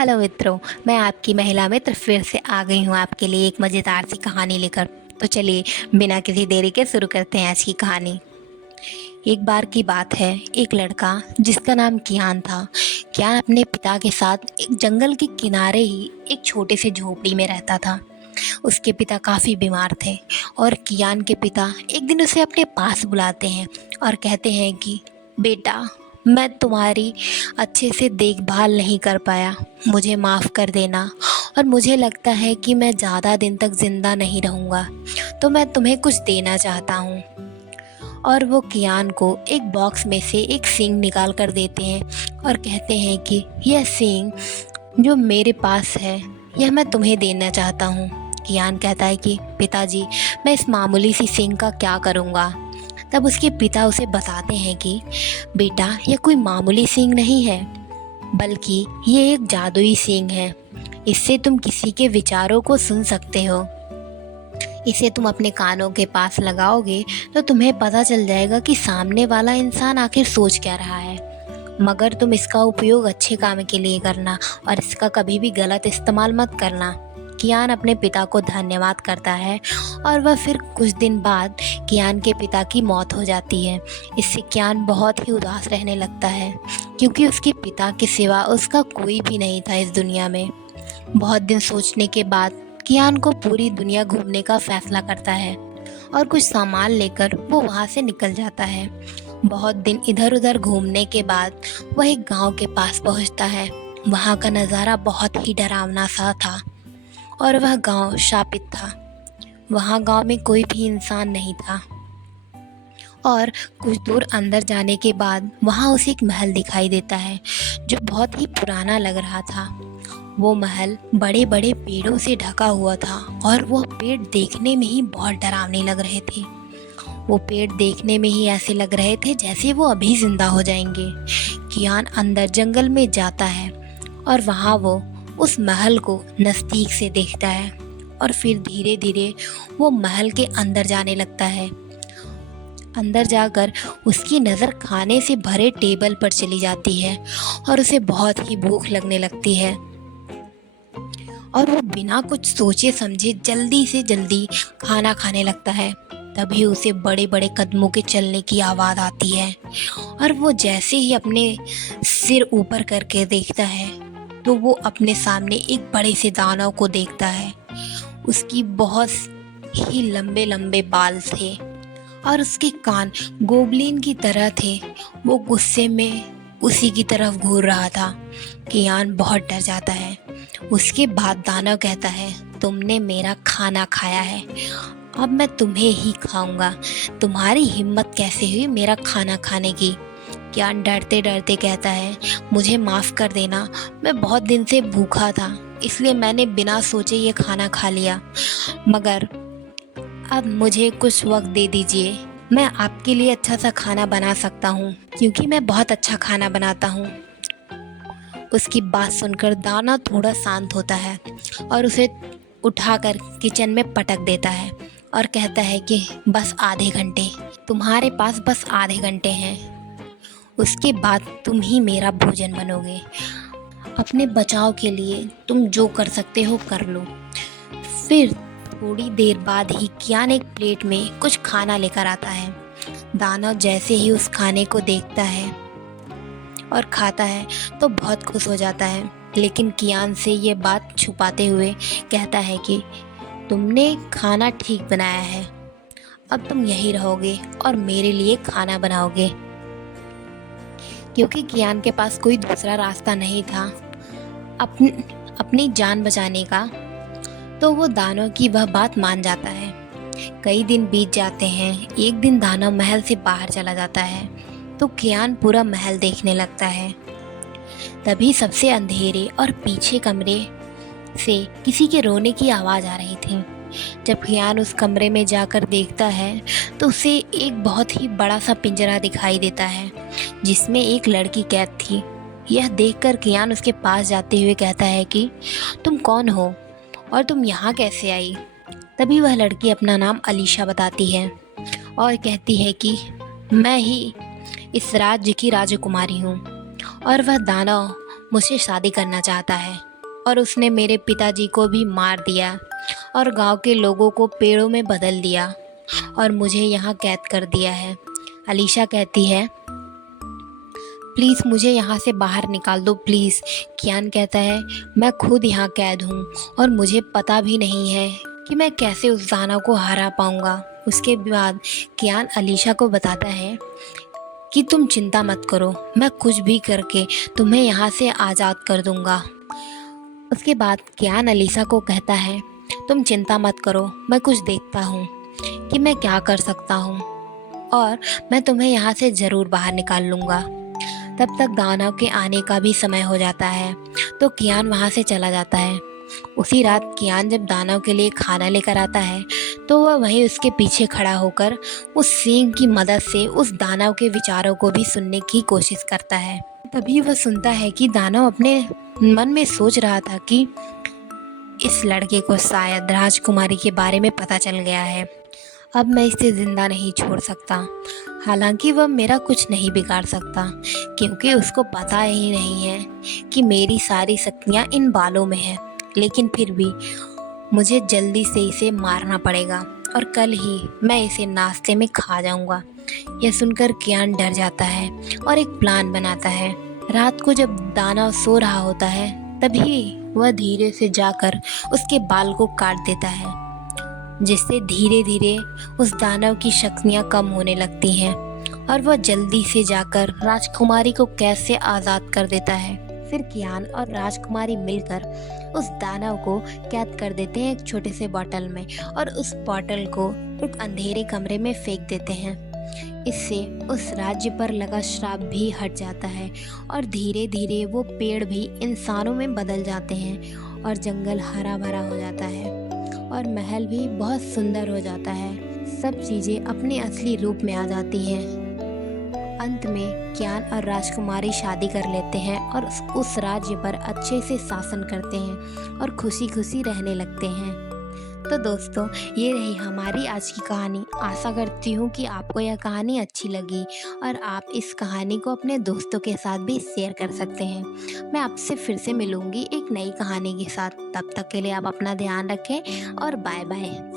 Hello मित्रों, मैं आपकी महिला मित्र फिर से आ गई हूँ आपके लिए एक मज़ेदार सी कहानी लेकर। तो चलिए बिना किसी देरी के शुरू करते हैं आज की कहानी। एक बार की बात है, एक लड़का जिसका नाम कियान था। कियान अपने पिता के साथ एक जंगल के किनारे ही एक छोटे से झोपड़ी में रहता था। उसके पिता काफ़ी बीमार थे और कियान के पिता एक दिन उसे अपने पास बुलाते हैं और कहते हैं कि बेटा, मैं तुम्हारी अच्छे से देखभाल नहीं कर पाया, मुझे माफ़ कर देना। और मुझे लगता है कि मैं ज़्यादा दिन तक ज़िंदा नहीं रहूँगा, तो मैं तुम्हें कुछ देना चाहता हूँ। और वो कियान को एक बॉक्स में से एक सींग निकाल कर देते हैं और कहते हैं कि यह सींग जो मेरे पास है, यह मैं तुम्हें देना चाहता हूँ। कियान कहता है कि पिताजी, मैं इस मामूली सी सींग का क्या करूँगा। तब उसके पिता उसे बताते हैं कि बेटा, यह कोई मामूली सींग नहीं है, बल्कि ये एक जादुई सींग है। इससे तुम किसी के विचारों को सुन सकते हो। इसे तुम अपने कानों के पास लगाओगे तो तुम्हें पता चल जाएगा कि सामने वाला इंसान आखिर सोच क्या रहा है। मगर तुम इसका उपयोग अच्छे काम के लिए करना और इसका कभी भी गलत इस्तेमाल मत करना। कियान अपने पिता को धन्यवाद करता है और वह फिर कुछ दिन बाद कियान के पिता की मौत हो जाती है। इससे कियान बहुत ही उदास रहने लगता है, क्योंकि उसके पिता के सिवा उसका कोई भी नहीं था इस दुनिया में। बहुत दिन सोचने के बाद कियान को पूरी दुनिया घूमने का फैसला करता है और कुछ सामान लेकर वो वहाँ से निकल जाता है। बहुत दिन इधर उधर घूमने के बाद वह एक गांव के पास पहुँचता है। वहाँ का नज़ारा बहुत ही डरावना सा था और वह गांव शापित था। वहाँ गांव में कोई भी इंसान नहीं था और कुछ दूर अंदर जाने के बाद वहाँ उसे एक महल दिखाई देता है जो बहुत ही पुराना लग रहा था। वो महल बड़े बड़े पेड़ों से ढका हुआ था और वो पेड़ देखने में ही बहुत डरावने लग रहे थे। वो पेड़ देखने में ही ऐसे लग रहे थे जैसे वो अभी जिंदा हो जाएंगे। कियान अंदर जंगल में जाता है और वहाँ वो उस महल को नज़दीक से देखता है और फिर धीरे धीरे वो महल के अंदर जाने लगता है। अंदर जाकर उसकी नज़र खाने से भरे टेबल पर चली जाती है और उसे बहुत ही भूख लगने लगती है और वो बिना कुछ सोचे समझे जल्दी से जल्दी खाना खाने लगता है। तभी उसे बड़े बड़े कदमों के चलने की आवाज़ आती है और वो जैसे ही अपने सिर ऊपर करके देखता है तो वो अपने सामने एक बड़े से दानव को देखता है। उसकी बहुत ही लंबे लंबे बाल थे और उसके कान गोबलिन की तरह थे। वो गुस्से में उसी की तरफ घूर रहा था। कियान बहुत डर जाता है। उसके बाद दानव कहता है, तुमने मेरा खाना खाया है, अब मैं तुम्हें ही खाऊंगा। तुम्हारी हिम्मत कैसे हुई मेरा खाना खाने की। कियान डरते डरते कहता है, मुझे माफ़ कर देना, मैं बहुत दिन से भूखा था, इसलिए मैंने बिना सोचे ये खाना खा लिया। मगर अब मुझे कुछ वक्त दे दीजिए, मैं आपके लिए अच्छा सा खाना बना सकता हूँ, क्योंकि मैं बहुत अच्छा खाना बनाता हूँ। उसकी बात सुनकर दाना थोड़ा शांत होता है और उसे उठाकर किचन में पटक देता है और कहता है कि बस आधे घंटे, तुम्हारे पास बस आधे घंटे हैं, उसके बाद तुम ही मेरा भोजन बनोगे। अपने बचाव के लिए तुम जो कर सकते हो कर लो। फिर थोड़ी देर बाद ही कियान एक प्लेट में कुछ खाना लेकर आता है। दानव जैसे ही उस खाने को देखता है और खाता है तो बहुत खुश हो जाता है, लेकिन कियान से ये बात छुपाते हुए कहता है कि तुमने खाना ठीक बनाया है, अब तुम यहीं रहोगे और मेरे लिए खाना बनाओगे। क्योंकि कियान के पास कोई दूसरा रास्ता नहीं था अपनी जान बचाने का, तो वो दानव की वह बात मान जाता है। कई दिन बीत जाते हैं। एक दिन दानव महल से बाहर चला जाता है तो कियान पूरा महल देखने लगता है। तभी सबसे अंधेरे और पीछे कमरे से किसी के रोने की आवाज़ आ रही थी। जब कियान उस कमरे में जाकर देखता है तो उसे एक बहुत ही बड़ा सा पिंजरा दिखाई देता है जिसमें एक लड़की कैद थी। यह देखकर कियान उसके पास जाते हुए कहता है कि तुम कौन हो और तुम यहाँ कैसे आई। तभी वह लड़की अपना नाम अलीशा बताती है और कहती है कि मैं ही इस राज्य की राजकुमारी हूँ और वह दानव मुझसे शादी करना चाहता है। और उसने मेरे पिताजी को भी मार दिया और गांव के लोगों को पेड़ों में बदल दिया और मुझे यहाँ कैद कर दिया है। अलीशा कहती है, प्लीज़ मुझे यहाँ से बाहर निकाल दो प्लीज़। कियान कहता है, मैं खुद यहाँ कैद हूँ और मुझे पता भी नहीं है कि मैं कैसे उस दानव को हरा पाऊँगा। उसके बाद कियान अलीशा को बताता है कि तुम चिंता मत करो, मैं कुछ भी करके तुम्हें यहाँ से आज़ाद कर दूँगा। उसके बाद कियान अलीशा को कहता है, तुम चिंता मत करो, मैं कुछ देखता हूँ कि मैं क्या कर सकता हूँ और मैं तुम्हें यहाँ से ज़रूर बाहर निकाल लूँगा। तब तक दानव के आने का भी समय हो जाता है तो कियान वहाँ से चला जाता है। उसी रात कियान जब दानव के लिए खाना लेकर आता है तो वह वहीं उसके पीछे खड़ा होकर उस सींग की मदद से उस दानव के विचारों को भी सुनने की कोशिश करता है। तभी वह सुनता है कि दानव अपने मन में सोच रहा था कि इस लड़के को शायद राजकुमारी के बारे में पता चल गया है, अब मैं इसे ज़िंदा नहीं छोड़ सकता। हालांकि वह मेरा कुछ नहीं बिगाड़ सकता क्योंकि उसको पता ही नहीं है कि मेरी सारी शक्तियाँ इन बालों में हैं, लेकिन फिर भी मुझे जल्दी से इसे मारना पड़ेगा और कल ही मैं इसे नाश्ते में खा जाऊंगा। यह सुनकर कियान डर जाता है और एक प्लान बनाता है। रात को जब दानव सो रहा होता है तभी वह धीरे से जाकर उसके बाल को काट देता है, जिससे धीरे धीरे उस दानव की शक्तियाँ कम होने लगती हैं और वह जल्दी से जाकर राजकुमारी को कैद से आज़ाद कर देता है। फिर कियान और राजकुमारी मिलकर उस दानव को कैद कर देते हैं एक छोटे से बॉटल में और उस बॉटल को एक अंधेरे कमरे में फेंक देते हैं। इससे उस राज्य पर लगा श्राप भी हट जाता है और धीरे धीरे वो पेड़ भी इंसानों में बदल जाते हैं और जंगल हरा भरा हो जाता है और महल भी बहुत सुंदर हो जाता है। सब चीज़ें अपने असली रूप में आ जाती हैं। अंत में कियान और राजकुमारी शादी कर लेते हैं और उस राज्य पर अच्छे से शासन करते हैं और खुशी खुशी रहने लगते हैं। तो दोस्तों, ये रही हमारी आज की कहानी। आशा करती हूँ कि आपको यह कहानी अच्छी लगी और आप इस कहानी को अपने दोस्तों के साथ भी शेयर कर सकते हैं। मैं आपसे फिर से मिलूँगी एक नई कहानी के साथ। तब तक के लिए आप अपना ध्यान रखें और बाय बाय।